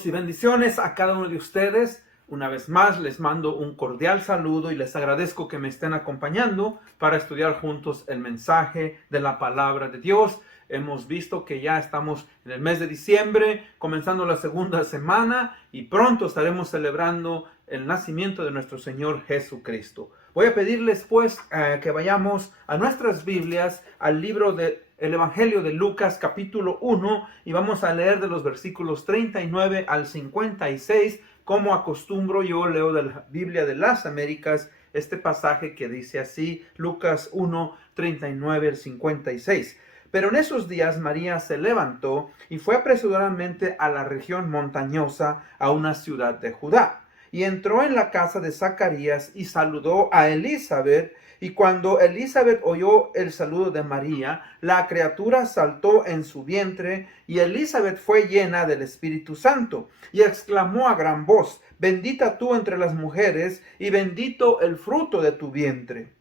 Saludos y bendiciones a cada uno de ustedes. Una vez más les mando un cordial saludo y les agradezco que me estén acompañando para estudiar juntos el mensaje de la palabra de Dios. Hemos visto que ya estamos en el mes de diciembre, comenzando la segunda semana y pronto estaremos celebrando el nacimiento de nuestro Señor Jesucristo. Voy a pedirles pues que vayamos a nuestras Biblias, al libro del Evangelio de Lucas capítulo 1 y vamos a leer de los versículos 39 al 56. Como acostumbro, yo leo de la Biblia de las Américas este pasaje que dice así, Lucas 1, 39 al 56. Pero en esos días María se levantó y fue apresuradamente a la región montañosa, a una ciudad de Judá. Y entró en la casa de Zacarías y saludó a Elizabeth. Y cuando Elizabeth oyó el saludo de María, la criatura saltó en su vientre, y Elizabeth fue llena del Espíritu Santo, y exclamó a gran voz: bendita tú entre las mujeres, y bendito el fruto de tu vientre.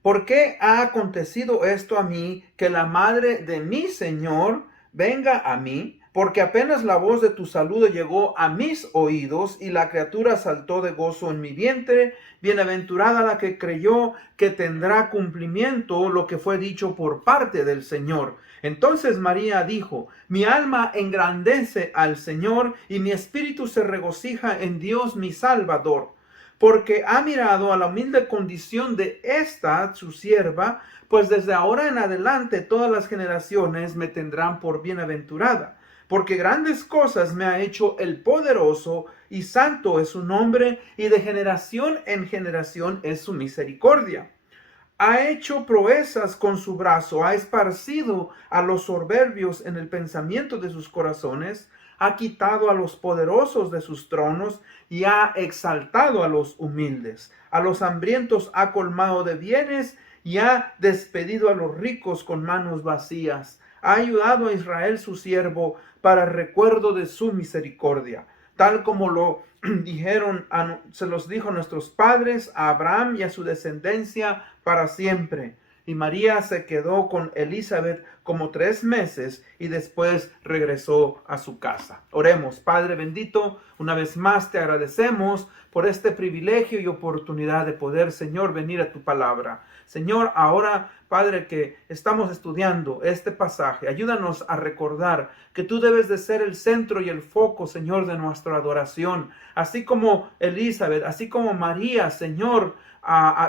¿Por qué ha acontecido esto a mí, que la madre de mi Señor venga a mí? Porque apenas la voz de tu saludo llegó a mis oídos, y la criatura saltó de gozo en mi vientre. Bienaventurada la que creyó que tendrá cumplimiento lo que fue dicho por parte del Señor. Entonces María dijo: mi alma engrandece al Señor, y mi espíritu se regocija en Dios mi Salvador, porque ha mirado a la humilde condición de esta su sierva, pues desde ahora en adelante todas las generaciones me tendrán por bienaventurada. Porque grandes cosas me ha hecho el poderoso, y santo es su nombre, y de generación en generación es su misericordia. Ha hecho proezas con su brazo, ha esparcido a los soberbios en el pensamiento de sus corazones, ha quitado a los poderosos de sus tronos, y ha exaltado a los humildes. A los hambrientos ha colmado de bienes, y ha despedido a los ricos con manos vacías. Ha ayudado a Israel su siervo, para recuerdo de su misericordia, tal como se los dijo a nuestros padres, a Abraham y a su descendencia para siempre. Y María se quedó con Elizabeth como 3 meses y después regresó a su casa. Oremos. Padre bendito, una vez más te agradecemos por este privilegio y oportunidad de poder, Señor, venir a tu palabra. Señor, ahora, Padre, que estamos estudiando este pasaje, ayúdanos a recordar que tú debes de ser el centro y el foco, Señor, de nuestra adoración. Así como Elizabeth, así como María, Señor,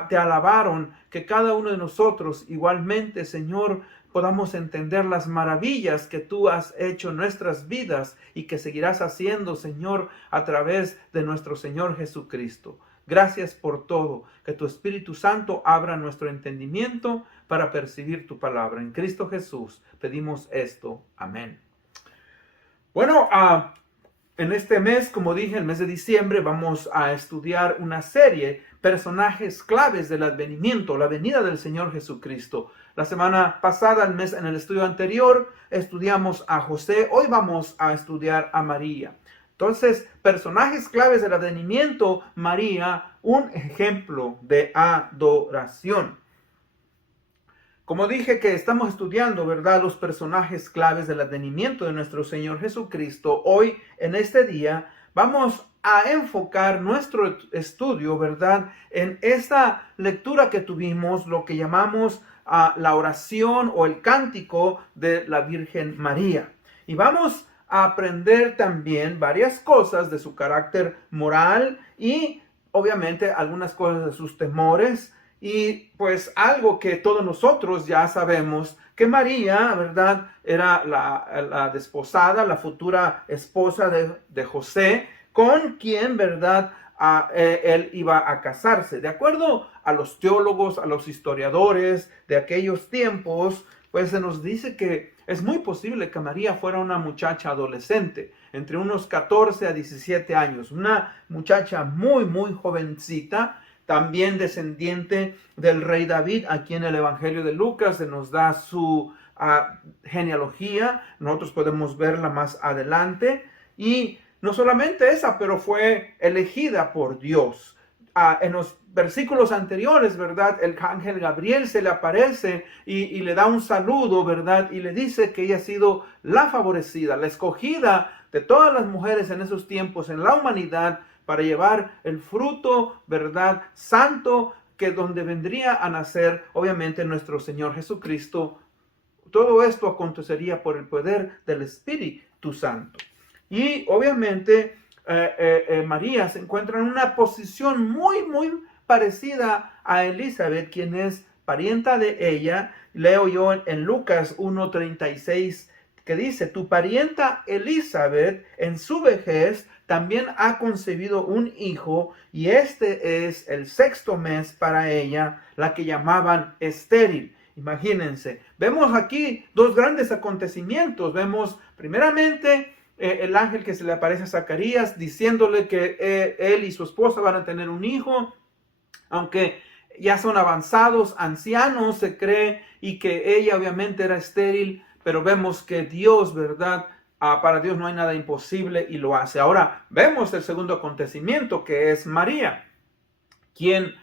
te alabaron, que cada uno de nosotros igualmente, Señor, podamos entender las maravillas que tú has hecho en nuestras vidas y que seguirás haciendo, Señor, a través de nuestro Señor Jesucristo. Gracias por todo. Que tu Espíritu Santo abra nuestro entendimiento para percibir tu palabra. En Cristo Jesús pedimos esto. Amén. Bueno, en este mes, como dije, el mes de diciembre, vamos a estudiar una serie, personajes claves del advenimiento, la venida del Señor Jesucristo. La semana pasada, en el estudio anterior, estudiamos a José. Hoy vamos a estudiar a María. Entonces, personajes claves del advenimiento, María, un ejemplo de adoración. Como dije que estamos estudiando, ¿verdad?, los personajes claves del advenimiento de nuestro Señor Jesucristo. Hoy, en este día, vamos a enfocar nuestro estudio, ¿verdad?, en esta lectura que tuvimos, lo que llamamos la oración o el cántico de la Virgen María. Y vamos a aprender también varias cosas de su carácter moral y obviamente algunas cosas de sus temores y pues algo que todos nosotros ya sabemos, que María, ¿verdad?, era la desposada, la futura esposa de José, con quien, ¿verdad?, él iba a casarse. De acuerdo a los teólogos, a los historiadores de aquellos tiempos, pues se nos dice que es muy posible que María fuera una muchacha adolescente, entre unos 14 a 17 años, una muchacha muy, muy jovencita, también descendiente del rey David. Aquí en el Evangelio de Lucas se nos da su genealogía, nosotros podemos verla más adelante, y no solamente esa, pero fue elegida por Dios. En los versículos anteriores, ¿verdad?, el ángel Gabriel se le aparece y le da un saludo, ¿verdad?, y le dice que ella ha sido la favorecida, la escogida de todas las mujeres en esos tiempos en la humanidad para llevar el fruto, ¿verdad?, santo, que donde vendría a nacer, obviamente, nuestro Señor Jesucristo. Todo esto acontecería por el poder del Espíritu Santo. Y obviamente María se encuentra en una posición muy, muy parecida a Elizabeth, quien es parienta de ella. Leo yo en Lucas 1:36 que dice: tu parienta Elizabeth en su vejez también ha concebido un hijo, y este es el 6º mes para ella, la que llamaban estéril. Imagínense, vemos aquí dos grandes acontecimientos. Vemos primeramente el ángel que se le aparece a Zacarías diciéndole que él y su esposa van a tener un hijo, aunque ya son avanzados, ancianos, se cree, y que ella obviamente era estéril, pero vemos que Dios, ¿verdad? Para Dios no hay nada imposible y lo hace. Ahora vemos el segundo acontecimiento, que es María, quien,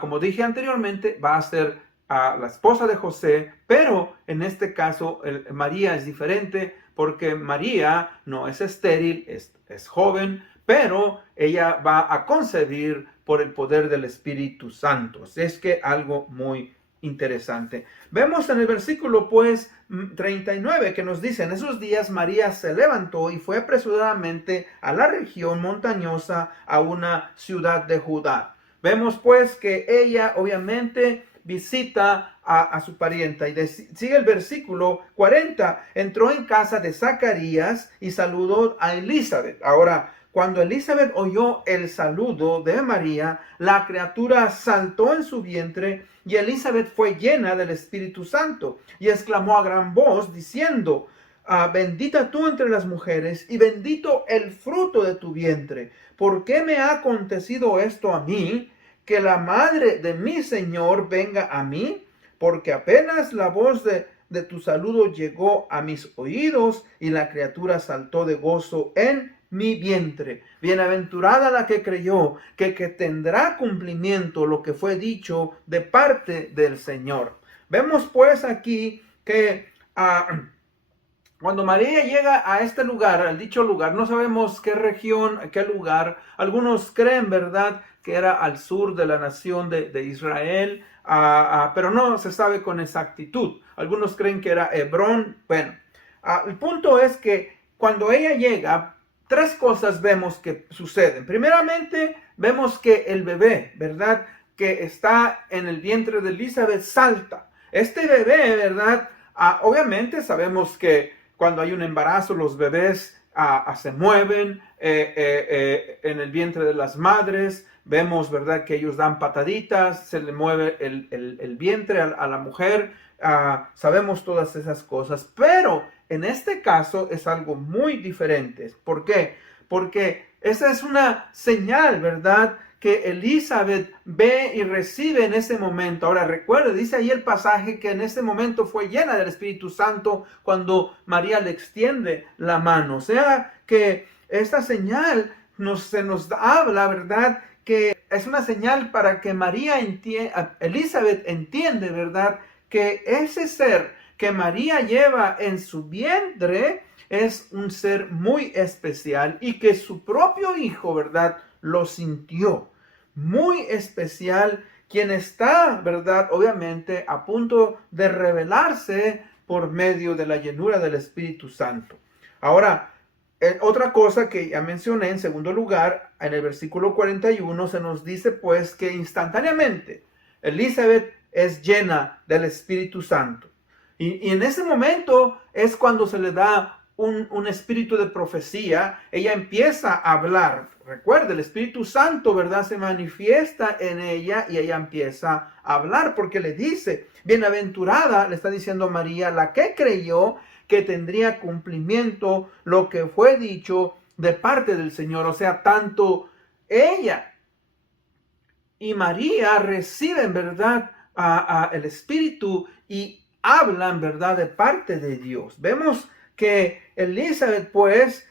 como dije anteriormente, va a ser la esposa de José, pero en este caso María es diferente, porque María no es estéril, es joven, pero ella va a concebir por el poder del Espíritu Santo. Es que algo muy interesante. Vemos en el versículo 39 que nos dice: en esos días María se levantó y fue apresuradamente a la región montañosa, a una ciudad de Judá. Vemos pues que ella obviamente visita a su parienta. Y sigue el versículo 40. Entró en casa de Zacarías y saludó a Elizabeth. Ahora, cuando Elizabeth oyó el saludo de María, la criatura saltó en su vientre, y Elizabeth fue llena del Espíritu Santo y exclamó a gran voz diciendo: bendita tú entre las mujeres y bendito el fruto de tu vientre. ¿Por qué me ha acontecido esto a mí? Que la madre de mi Señor venga a mí, porque apenas la voz de tu saludo llegó a mis oídos, y la criatura saltó de gozo en mi vientre. Bienaventurada la que creyó que tendrá cumplimiento lo que fue dicho de parte del Señor. Vemos pues aquí que cuando María llega a este lugar, al dicho lugar, no sabemos qué región, qué lugar. Algunos creen, ¿verdad?, que era al sur de la nación de Israel, pero no se sabe con exactitud. Algunos creen que era Hebrón. Bueno, el punto es que cuando ella llega, tres cosas vemos que suceden. Primeramente, vemos que el bebé, ¿verdad?, que está en el vientre de Elizabeth salta. Este bebé, ¿verdad?, obviamente sabemos que cuando hay un embarazo, los bebés se mueven en el vientre de las madres. Vemos, ¿verdad?, que ellos dan pataditas, se le mueve el vientre a la mujer. Sabemos todas esas cosas, pero en este caso es algo muy diferente. ¿Por qué? Porque esa es una señal, ¿verdad?, que Elizabeth ve y recibe en ese momento. Ahora recuerde, dice ahí el pasaje que en ese momento fue llena del Espíritu Santo cuando María le extiende la mano. O sea que esta señal se nos habla, ¿verdad?, que es una señal para que Elizabeth entiende, ¿verdad?, que ese ser que María lleva en su vientre es un ser muy especial, y que su propio hijo, ¿verdad?, lo sintió. Muy especial, quien está, ¿verdad?, obviamente a punto de revelarse por medio de la llenura del Espíritu Santo. Ahora, otra cosa que ya mencioné, en segundo lugar, en el versículo 41 se nos dice pues que instantáneamente Elizabeth es llena del Espíritu Santo. Y en ese momento es cuando se le da un espíritu de profecía. Ella empieza a hablar. Recuerde, el Espíritu Santo, ¿verdad?, se manifiesta en ella, y ella empieza a hablar porque le dice: bienaventurada, le está diciendo María, la que creyó que tendría cumplimiento lo que fue dicho de parte del Señor. O sea, tanto ella y María reciben, ¿verdad?, el Espíritu, y hablan, ¿verdad?, de parte de Dios. Vemos que Elizabeth pues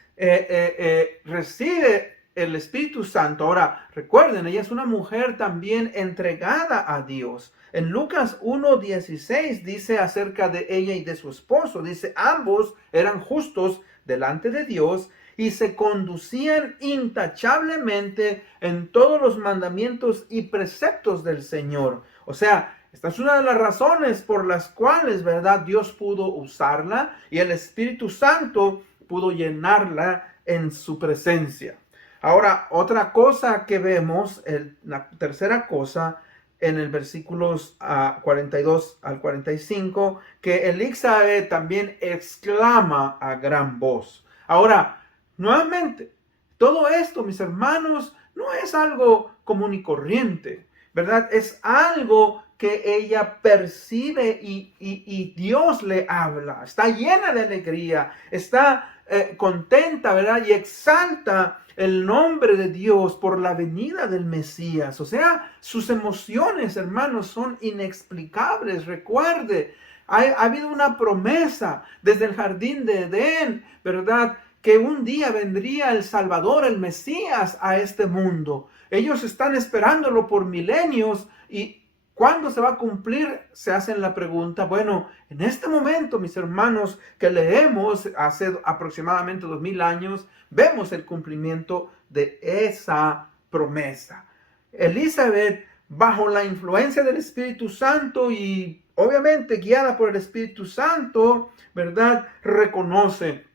recibe el Espíritu Santo. Ahora recuerden, ella es una mujer también entregada a Dios. En Lucas 1:16 dice acerca de ella y de su esposo, dice: ambos eran justos delante de Dios, y se conducían intachablemente en todos los mandamientos y preceptos del Señor. O sea, esta es una de las razones por las cuales, ¿verdad?, Dios pudo usarla y el Espíritu Santo pudo llenarla en su presencia. Ahora, otra cosa que vemos, la tercera cosa, en el versículos 42 al 45, que Elizabeth también exclama a gran voz. Ahora, nuevamente, todo esto, mis hermanos, no es algo común y corriente, ¿verdad? Es algo que ella percibe y Dios le habla. Está llena de alegría, está contenta, ¿verdad? Y exalta el nombre de Dios por la venida del Mesías. O sea, sus emociones, hermanos, son inexplicables. Recuerde, ha habido una promesa desde el jardín de Edén, ¿verdad?, que un día vendría el Salvador, el Mesías, a este mundo. Ellos están esperándolo por milenios y ¿cuándo se va a cumplir? Se hacen la pregunta. Bueno, en este momento, mis hermanos, que leemos hace aproximadamente 2000 años, vemos el cumplimiento de esa promesa. Elizabeth, bajo la influencia del Espíritu Santo y obviamente guiada por el Espíritu Santo, ¿verdad?, reconoce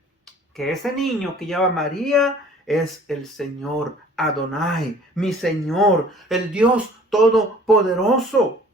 que ese niño que llama María es el Señor Adonai, mi Señor, el Dios Todopoderoso.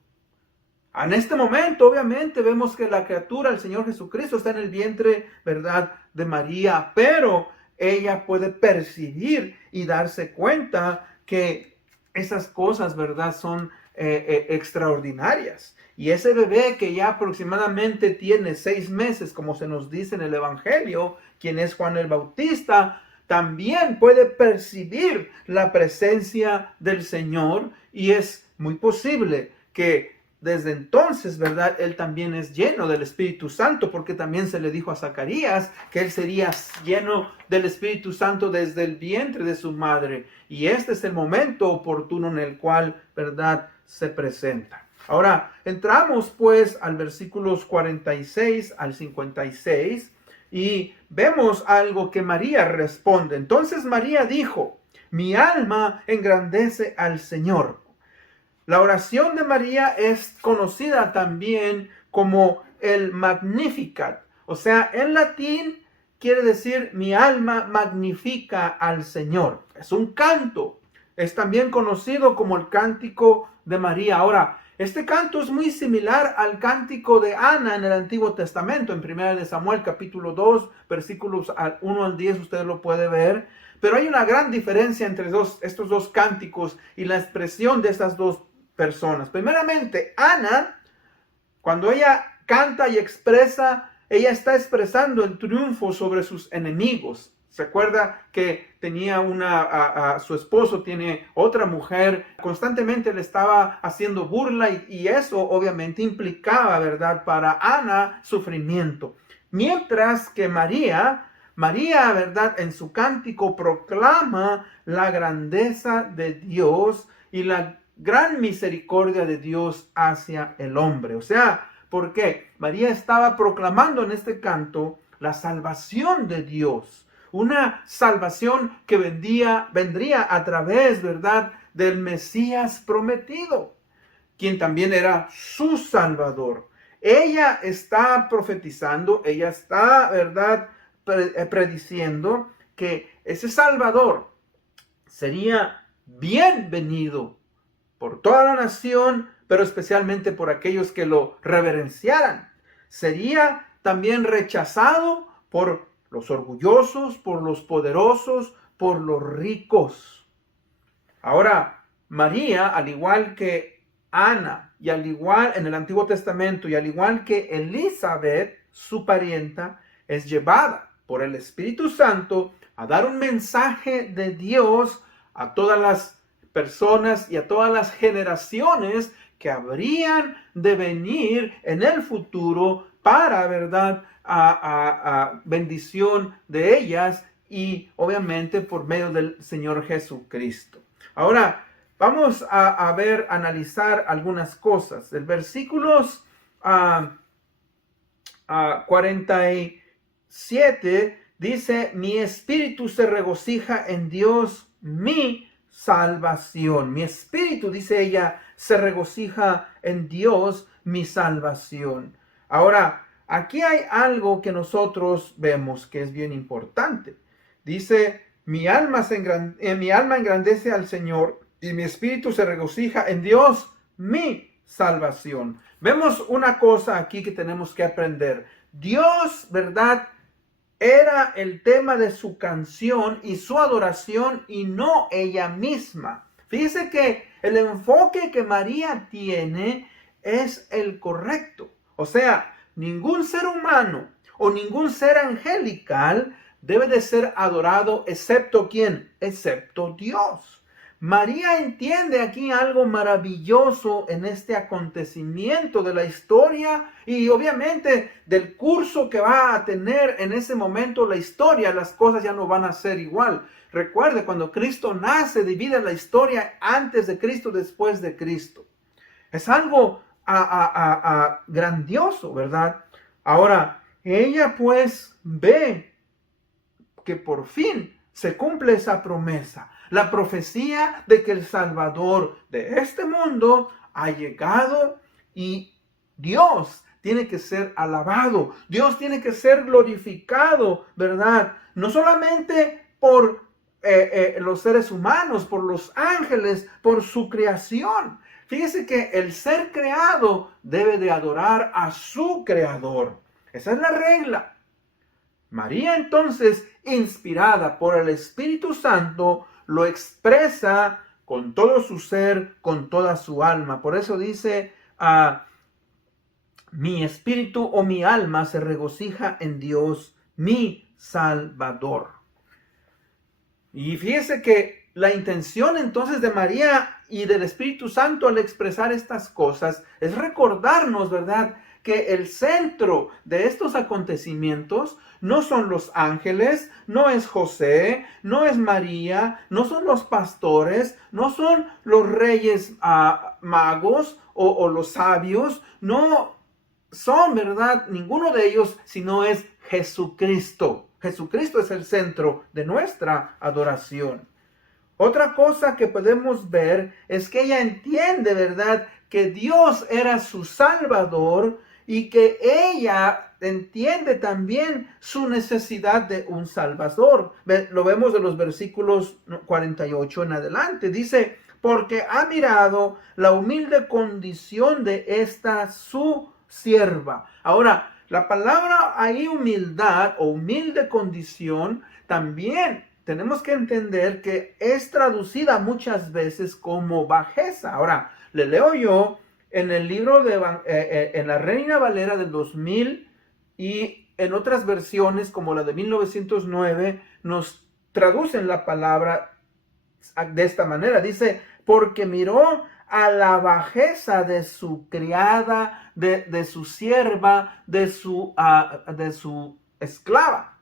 En este momento, obviamente, vemos que la criatura, el Señor Jesucristo, está en el vientre, ¿verdad?, de María, pero ella puede percibir y darse cuenta que esas cosas, ¿verdad?, son extraordinarias. Y ese bebé que ya aproximadamente tiene 6 meses, como se nos dice en el Evangelio, quien es Juan el Bautista, también puede percibir la presencia del Señor y es muy posible que desde entonces, ¿verdad?, él también es lleno del Espíritu Santo, porque también se le dijo a Zacarías que él sería lleno del Espíritu Santo desde el vientre de su madre. Y este es el momento oportuno en el cual, ¿verdad?, se presenta. Ahora, entramos pues al versículos 46 al 56 y vemos algo que María responde. Entonces María dijo: mi alma engrandece al Señor. La oración de María es conocida también como el Magnificat. O sea, en latín quiere decir mi alma magnifica al Señor. Es un canto. Es también conocido como el cántico de María. Ahora, este canto es muy similar al cántico de Ana en el Antiguo Testamento. En 1 Samuel capítulo 2, versículos 1 al 10, usted lo puede ver. Pero hay una gran diferencia entre estos dos cánticos y la expresión de estas dos personas. Primeramente, Ana, cuando ella canta y expresa, ella está expresando el triunfo sobre sus enemigos. Se acuerda que tenía su esposo tiene otra mujer, constantemente le estaba haciendo burla y eso obviamente implicaba, ¿verdad?, para Ana sufrimiento. Mientras que María, ¿verdad?, en su cántico proclama la grandeza de Dios y la gran misericordia de Dios hacia el hombre. O sea, ¿por qué? María estaba proclamando en este canto la salvación de Dios. Una salvación que vendría a través, ¿verdad?, del Mesías prometido, quien también era su Salvador. Ella está profetizando, ella está, ¿verdad?, prediciendo que ese Salvador sería bienvenido por toda la nación, pero especialmente por aquellos que lo reverenciaran. Sería también rechazado por los orgullosos, por los poderosos, por los ricos. Ahora, María, al igual que Ana, y al igual en el Antiguo Testamento, y al igual que Elizabeth, su parienta, es llevada por el Espíritu Santo a dar un mensaje de Dios a todas las personas y a todas las generaciones que habrían de venir en el futuro para, ¿verdad?, a bendición de ellas y obviamente por medio del Señor Jesucristo. Ahora, vamos a analizar algunas cosas. El versículos 47 dice, mi espíritu se regocija en Dios, mi salvación. Mi espíritu, dice ella, se regocija en Dios, mi salvación. Ahora, aquí hay algo que nosotros vemos que es bien importante. Dice, mi alma engrandece al Señor y mi espíritu se regocija en Dios, mi salvación. Vemos una cosa aquí que tenemos que aprender. Dios, ¿verdad?, era el tema de su canción y su adoración y no ella misma. Fíjese que el enfoque que María tiene es el correcto. O sea, ningún ser humano o ningún ser angelical debe de ser adorado excepto ¿quién? Excepto Dios. María entiende aquí algo maravilloso en este acontecimiento de la historia y obviamente del curso que va a tener en ese momento la historia. Las cosas ya no van a ser igual. Recuerde, cuando Cristo nace, divide la historia antes de Cristo, después de Cristo. Es algo grandioso, ¿verdad? Ahora, ella pues ve que por fin se cumple esa promesa. La profecía de que el Salvador de este mundo ha llegado y Dios tiene que ser alabado. Dios tiene que ser glorificado, ¿verdad? No solamente por los seres humanos, por los ángeles, por su creación. Fíjese que el ser creado debe de adorar a su creador. Esa es la regla. María entonces, inspirada por el Espíritu Santo, lo expresa con todo su ser, con toda su alma. Por eso dice, mi espíritu o mi alma se regocija en Dios, mi Salvador. Y fíjese que la intención entonces de María y del Espíritu Santo al expresar estas cosas es recordarnos, ¿verdad?, que el centro de estos acontecimientos no son los ángeles, no es José, no es María, no son los pastores, no son los reyes magos o los sabios, no son, ¿verdad?, ninguno de ellos, sino es Jesucristo. Jesucristo es el centro de nuestra adoración. Otra cosa que podemos ver es que ella entiende, ¿verdad?, que Dios era su Salvador y que ella entiende también su necesidad de un Salvador. Lo vemos de los versículos 48 en adelante. Dice, porque ha mirado la humilde condición de esta su sierva. Ahora, la palabra ahí humildad o humilde condición también tenemos que entender que es traducida muchas veces como bajeza. Ahora, le leo yo en el libro en la Reina Valera del 2000 y en otras versiones como la de 1909 nos traducen la palabra de esta manera. Dice, porque miró a la bajeza de su criada, de su sierva, de su esclava.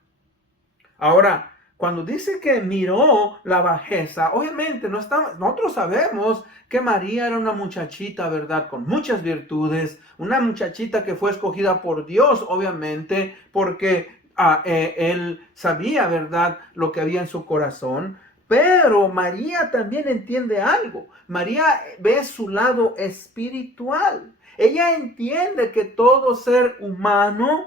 Ahora, cuando dice que miró la bajeza, obviamente nosotros sabemos que María era una muchachita, ¿verdad?, con muchas virtudes, una muchachita que fue escogida por Dios, obviamente, porque él sabía, ¿verdad?, lo que había en su corazón. Pero María también entiende algo. María ve su lado espiritual. Ella entiende que todo ser humano,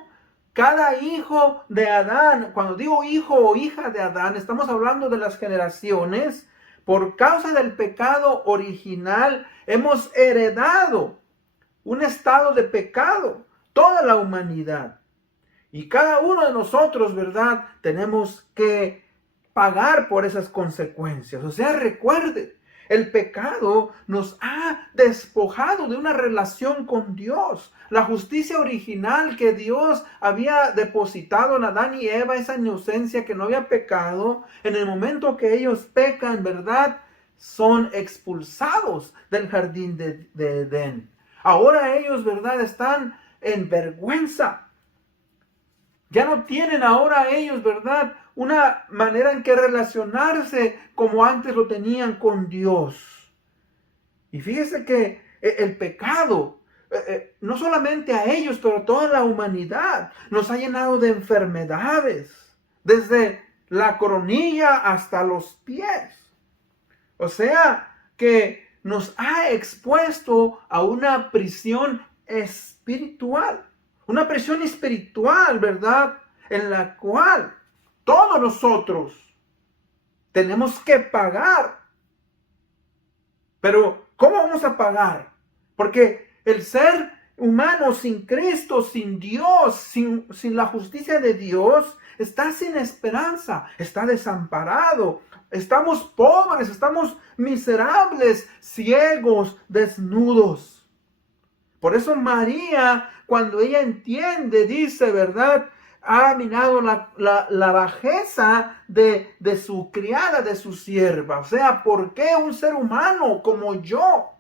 cada hijo de Adán, cuando digo hijo o hija de Adán, estamos hablando de las generaciones. Por causa del pecado original, hemos heredado un estado de pecado, toda la humanidad. Y cada uno de nosotros, ¿verdad?, tenemos que pagar por esas consecuencias. O sea, recuerde, el pecado nos ha despojado de una relación con Dios. La justicia original que Dios había depositado en Adán y Eva, esa inocencia que no había pecado, en el momento que ellos pecan, ¿verdad?, son expulsados del jardín de Edén. Ahora ellos, ¿verdad?, están en vergüenza. Ya no tienen ahora ellos, ¿verdad?, una manera en que relacionarse como antes lo tenían con Dios. Y fíjese que el pecado, no solamente a ellos, pero a toda la humanidad, nos ha llenado de enfermedades. desde la coronilla hasta los pies. O sea, que nos ha expuesto a una prisión espiritual. Una prisión espiritual, ¿verdad? En la cual todos nosotros tenemos que pagar. Pero, ¿cómo vamos a pagar? Porque el ser humano sin Cristo, sin Dios, sin la justicia de Dios, está sin esperanza, está desamparado. Estamos pobres, estamos miserables, ciegos, desnudos. Por eso María, cuando ella entiende, dice, ¿verdad? Ha mirado la bajeza de su criada, de su sierva. O sea, ¿por qué un ser humano como yo,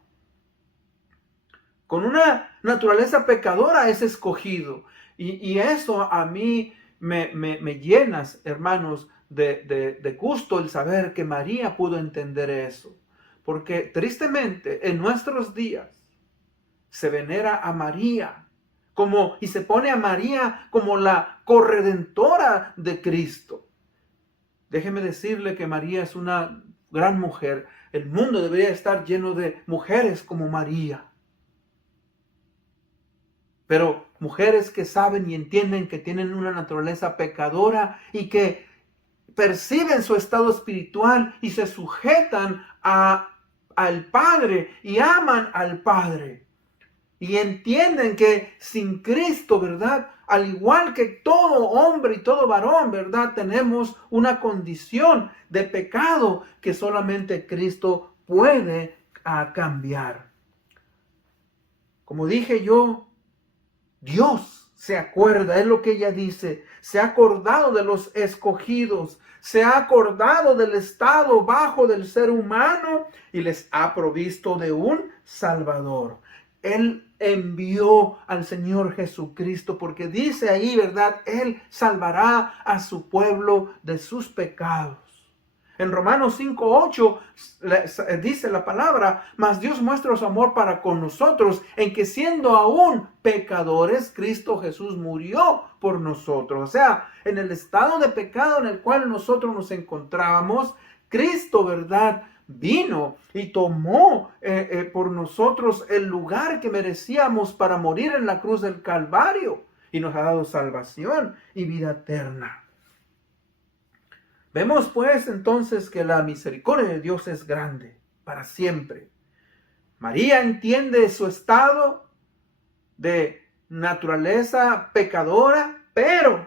con una naturaleza pecadora, es escogido? Y eso a mí me llenas, hermanos, de gusto el saber que María pudo entender eso. Porque tristemente en nuestros días se venera a María y se pone a María como la corredentora de Cristo. Déjeme decirle que María es una gran mujer. El mundo debería estar lleno de mujeres como María. Pero mujeres que saben y entienden que tienen una naturaleza pecadora y que perciben su estado espiritual y se sujetan al Padre y aman al Padre. Y entienden que sin Cristo, ¿verdad? Al igual que todo hombre y todo varón, ¿verdad? Tenemos una condición de pecado que solamente Cristo puede cambiar. Como dije yo, Dios se acuerda, es lo que ella dice, se ha acordado de los escogidos, se ha acordado del estado bajo del ser humano y les ha provisto de un Salvador. Él envió al Señor Jesucristo porque dice ahí, ¿verdad? Él salvará a su pueblo de sus pecados. En Romanos 5:8 dice la palabra, mas Dios muestra su amor para con nosotros, en que siendo aún pecadores, Cristo Jesús murió por nosotros. O sea, en el estado de pecado en el cual nosotros nos encontrábamos, Cristo, ¿verdad?, vino y tomó por nosotros el lugar que merecíamos para morir en la cruz del Calvario y nos ha dado salvación y vida eterna. Vemos pues entonces que la misericordia de Dios es grande para siempre. María entiende su estado de naturaleza pecadora, pero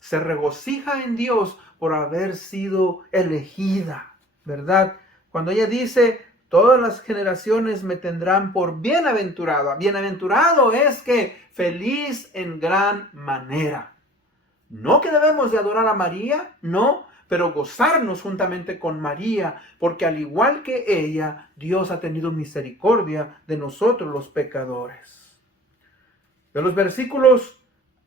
se regocija en Dios por haber sido elegida, ¿verdad? Cuando ella dice, todas las generaciones me tendrán por bienaventurado. Bienaventurado es que feliz en gran manera. No que debemos de adorar a María, no, pero gozarnos juntamente con María, porque al igual que ella, Dios ha tenido misericordia de nosotros los pecadores. De los versículos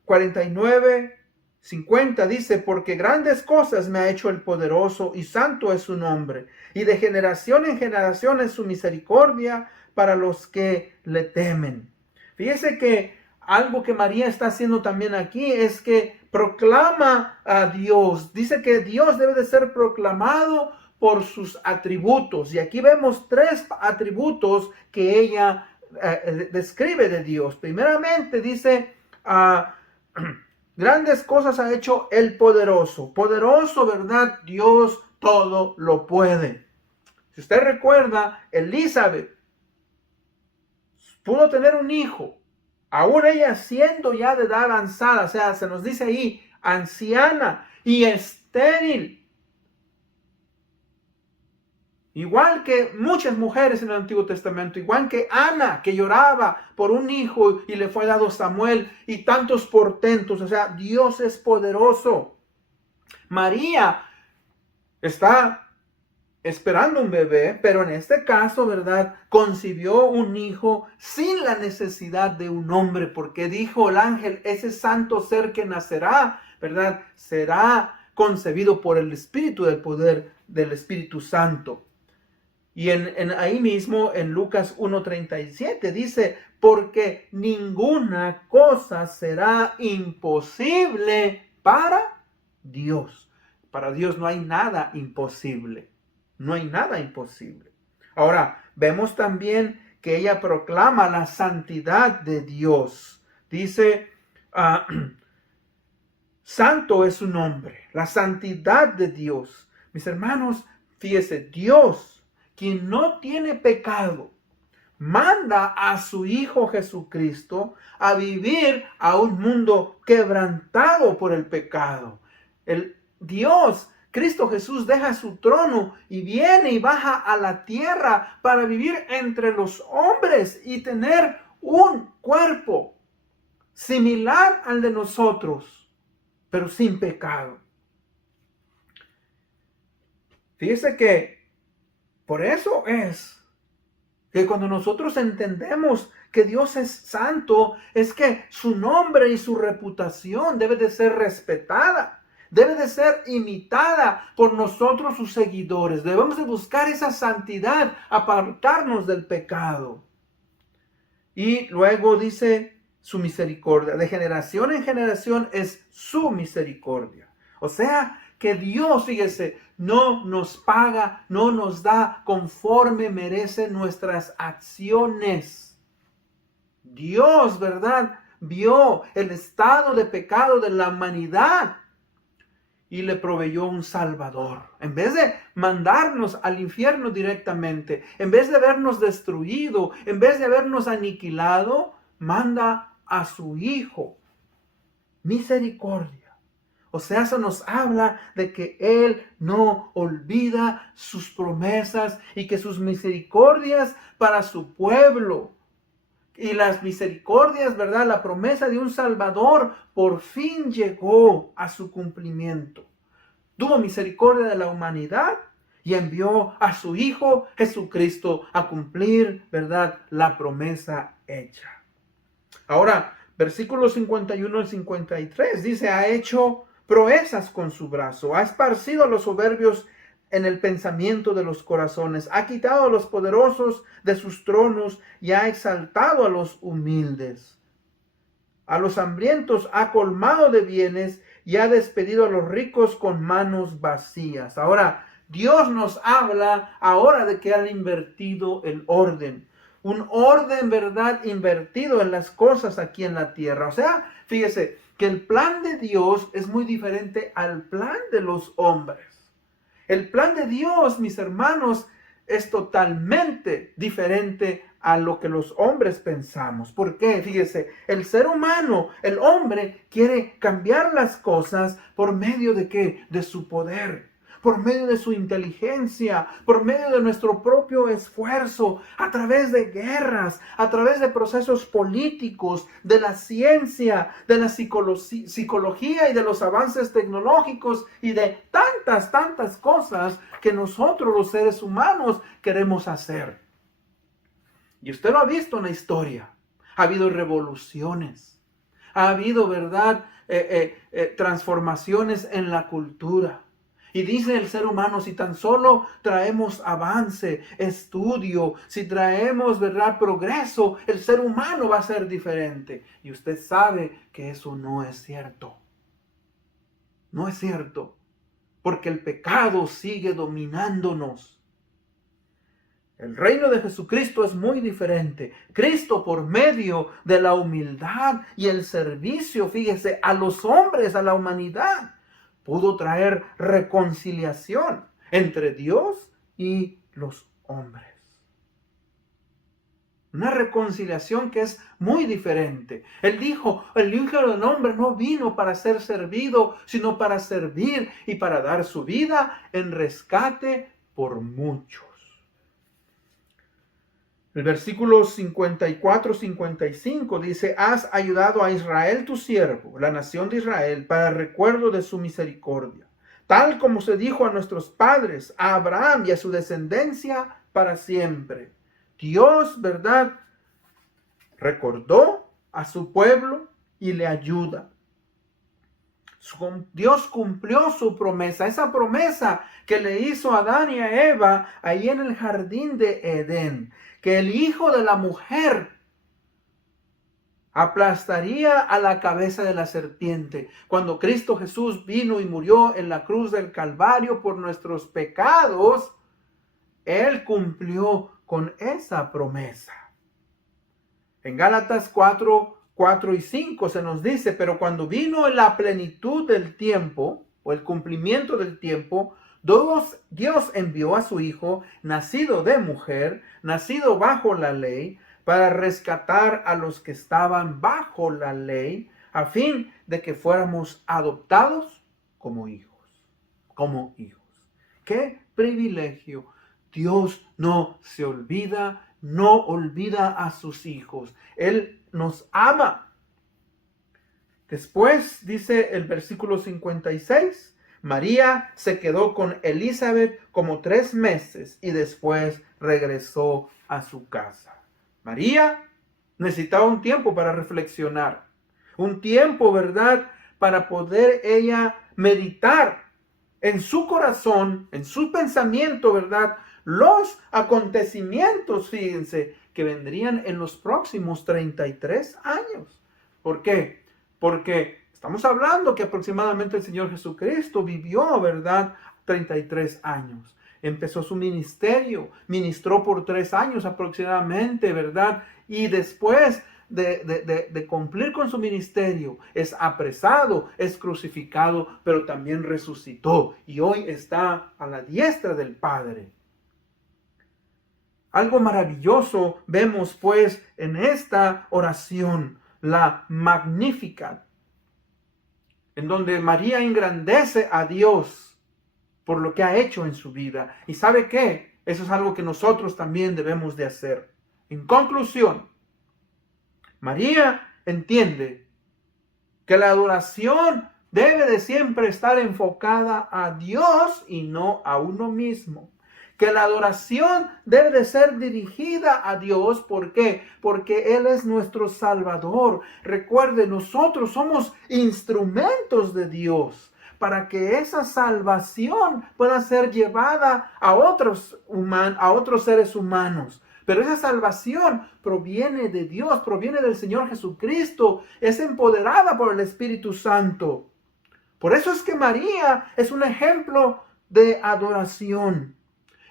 49, 50 dice, porque grandes cosas me ha hecho el poderoso y santo es su nombre, y de generación en generación es su misericordia para los que le temen. Fíjese que algo que María está haciendo también aquí es que proclama a Dios. Dice que Dios debe de ser proclamado por sus atributos. Y aquí vemos 3 atributos que ella describe de Dios. Primeramente dice, grandes cosas ha hecho el poderoso. Poderoso, ¿verdad? Dios todo lo puede. Si usted recuerda, Elizabeth pudo tener un hijo. Aún ella siendo ya de edad avanzada, o sea, se nos dice ahí, anciana y estéril. Igual que muchas mujeres en el Antiguo Testamento, igual que Ana, que lloraba por un hijo y le fue dado Samuel y tantos portentos. O sea, Dios es poderoso. María está esperando un bebé, pero en este caso, ¿verdad?, concibió un hijo sin la necesidad de un hombre, porque dijo el ángel, ese santo ser que nacerá, ¿verdad?, será concebido por el Espíritu del poder del Espíritu Santo. Y ahí mismo en Lucas 1:37 dice, porque ninguna cosa será imposible para Dios. Para Dios no hay nada imposible. No hay nada imposible. Ahora, vemos también que ella proclama la santidad de Dios. Dice, santo es su nombre, la santidad de Dios. Mis hermanos, fíjese, Dios, quien no tiene pecado, manda a su Hijo Jesucristo a vivir a un mundo quebrantado por el pecado. El Dios, Cristo Jesús, deja su trono y viene y baja a la tierra para vivir entre los hombres y tener un cuerpo similar al de nosotros, pero sin pecado. Fíjese que por eso es que cuando nosotros entendemos que Dios es santo, es que su nombre y su reputación debe de ser respetada, debe de ser imitada por nosotros sus seguidores. Debemos de buscar esa santidad, apartarnos del pecado. Y luego dice su misericordia. De generación en generación es su misericordia. O sea, que Dios, fíjese, no nos paga, no nos da conforme merecen nuestras acciones. Dios, ¿verdad?, vio el estado de pecado de la humanidad y le proveyó un Salvador. En vez de mandarnos al infierno directamente, en vez de habernos destruido, en vez de habernos aniquilado, manda a su Hijo. Misericordia. O sea, eso nos habla de que Él no olvida sus promesas y que sus misericordias para su pueblo y las misericordias, ¿verdad?, la promesa de un Salvador por fin llegó a su cumplimiento. Tuvo misericordia de la humanidad y envió a su Hijo Jesucristo a cumplir, ¿verdad?, la promesa hecha. Ahora, versículos 51 al 53 dice, ha hecho proezas con su brazo, ha esparcido a los soberbios en el pensamiento de los corazones, ha quitado a los poderosos de sus tronos y ha exaltado a los humildes. A los hambrientos ha colmado de bienes y ha despedido a los ricos con manos vacías. Ahora, Dios nos habla ahora de que ha invertido el orden. Un orden, ¿verdad?, invertido en las cosas aquí en la tierra. O sea, fíjese que el plan de Dios es muy diferente al plan de los hombres. El plan de Dios, mis hermanos, es totalmente diferente a lo que los hombres pensamos. ¿Por qué? Fíjese, el ser humano, el hombre, quiere cambiar las cosas por medio de ¿qué? De su poder, por medio de su inteligencia, por medio de nuestro propio esfuerzo, a través de guerras, a través de procesos políticos, de la ciencia, de la psicología y de los avances tecnológicos y de tantas cosas que nosotros los seres humanos queremos hacer. Y usted lo ha visto en la historia. Ha habido revoluciones, ha habido, ¿verdad?, transformaciones en la cultura. Y dice el ser humano, si tan solo traemos avance, estudio, si traemos, ¿verdad?, progreso, el ser humano va a ser diferente. Y usted sabe que eso no es cierto. No es cierto, porque el pecado sigue dominándonos. El reino de Jesucristo es muy diferente. Cristo, por medio de la humildad y el servicio, fíjese, a los hombres, a la humanidad, pudo traer reconciliación entre Dios y los hombres. Una reconciliación que es muy diferente. Él dijo, el Hijo del Hombre no vino para ser servido, sino para servir y para dar su vida en rescate por muchos. El versículo 54-55 dice, has ayudado a Israel tu siervo, la nación de Israel, para recuerdo de su misericordia, tal como se dijo a nuestros padres, a Abraham y a su descendencia para siempre. Dios, ¿verdad?, recordó a su pueblo y le ayuda. Dios cumplió su promesa, esa promesa que le hizo a Adán y a Eva ahí en el jardín de Edén, que el hijo de la mujer aplastaría a la cabeza de la serpiente. Cuando Cristo Jesús vino y murió en la cruz del Calvario por nuestros pecados, Él cumplió con esa promesa. En Gálatas 4 y 5 se nos dice, pero cuando vino la plenitud del tiempo, o el cumplimiento del tiempo, Dios envió a su Hijo, nacido de mujer, nacido bajo la ley, para rescatar a los que estaban bajo la ley, a fin de que fuéramos adoptados como hijos. Como hijos. ¡Qué privilegio! Dios no se olvida, no olvida a sus hijos. Él nos ama. Después dice el versículo 56, María se quedó con Elizabeth como 3 meses y después regresó a su casa. María necesitaba un tiempo para reflexionar, un tiempo, ¿verdad?, para poder ella meditar en su corazón, en su pensamiento, ¿verdad?, los acontecimientos, fíjense, que vendrían en los próximos 33 años. ¿Por qué? Porque estamos hablando que aproximadamente el Señor Jesucristo vivió, ¿verdad?, 33 años. Empezó su ministerio, ministró por 3 años aproximadamente, ¿verdad? Y después de cumplir con su ministerio, es apresado, es crucificado, pero también resucitó. Y hoy está a la diestra del Padre. Algo maravilloso vemos pues en esta oración, la Magnificat, en donde María engrandece a Dios por lo que ha hecho en su vida. ¿Y sabe qué? Eso es algo que nosotros también debemos de hacer. En conclusión, María entiende que la adoración debe de siempre estar enfocada a Dios y no a uno mismo. Que la adoración debe de ser dirigida a Dios. ¿Por qué? Porque Él es nuestro Salvador. Recuerde, nosotros somos instrumentos de Dios para que esa salvación pueda ser llevada a otros seres humanos. Pero esa salvación proviene de Dios, proviene del Señor Jesucristo, es empoderada por el Espíritu Santo. Por eso es que María es un ejemplo de adoración.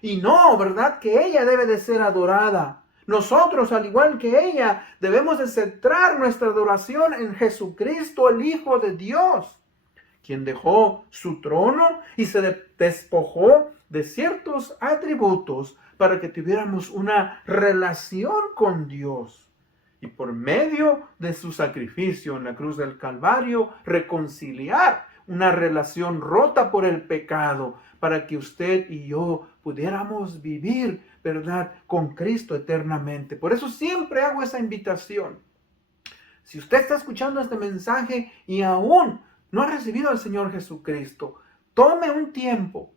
Y no, ¿verdad?, que ella debe de ser adorada. Nosotros, al igual que ella, debemos de centrar nuestra adoración en Jesucristo, el Hijo de Dios, quien dejó su trono y se despojó de ciertos atributos para que tuviéramos una relación con Dios. Y por medio de su sacrificio en la cruz del Calvario, reconciliar una relación rota por el pecado, para que usted y yo pudiéramos vivir, ¿verdad?, con Cristo eternamente. Por eso siempre hago esa invitación. Si usted está escuchando este mensaje y aún no ha recibido al Señor Jesucristo, tome un tiempo,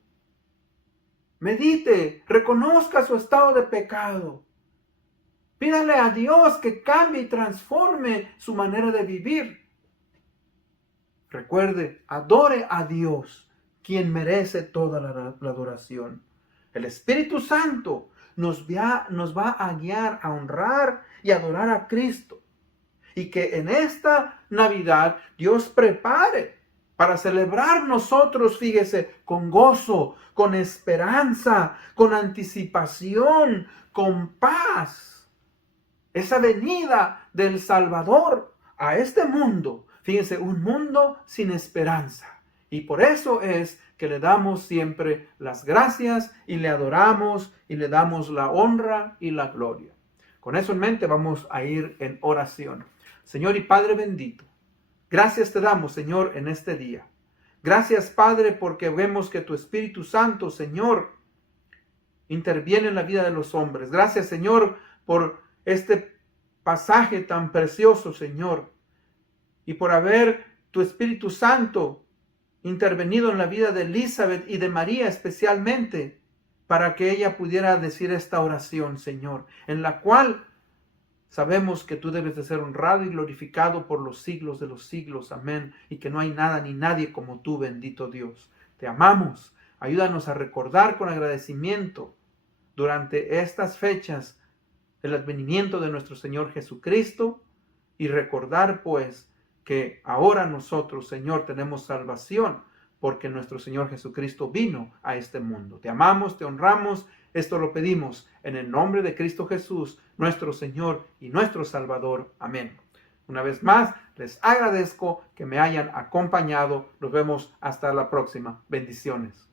medite, reconozca su estado de pecado. Pídale a Dios que cambie y transforme su manera de vivir. Recuerde, adore a Dios, quien merece toda la adoración. El Espíritu Santo nos va a guiar a honrar y adorar a Cristo. Y que en esta Navidad Dios prepare para celebrar nosotros, fíjese, con gozo, con esperanza, con anticipación, con paz, esa venida del Salvador a este mundo. Fíjense, un mundo sin esperanza. Y por eso es que le damos siempre las gracias y le adoramos y le damos la honra y la gloria. Con eso en mente vamos a ir en oración. Señor y Padre bendito, gracias te damos, Señor, en este día. Gracias, Padre, porque vemos que tu Espíritu Santo, Señor, interviene en la vida de los hombres. Gracias, Señor, por este pasaje tan precioso, Señor, y por haber tu Espíritu Santo intervenido en la vida de Elizabeth y de María especialmente, para que ella pudiera decir esta oración, Señor, en la cual sabemos que tú debes de ser honrado y glorificado por los siglos de los siglos. Amén. Y que no hay nada ni nadie como tú, bendito Dios. Te amamos. Ayúdanos a recordar con agradecimiento durante estas fechas el advenimiento de nuestro Señor Jesucristo y recordar pues que ahora nosotros, Señor, tenemos salvación porque nuestro Señor Jesucristo vino a este mundo. Te amamos, te honramos, esto lo pedimos en el nombre de Cristo Jesús, nuestro Señor y nuestro Salvador. Amén. Una vez más, les agradezco que me hayan acompañado. Nos vemos hasta la próxima. Bendiciones.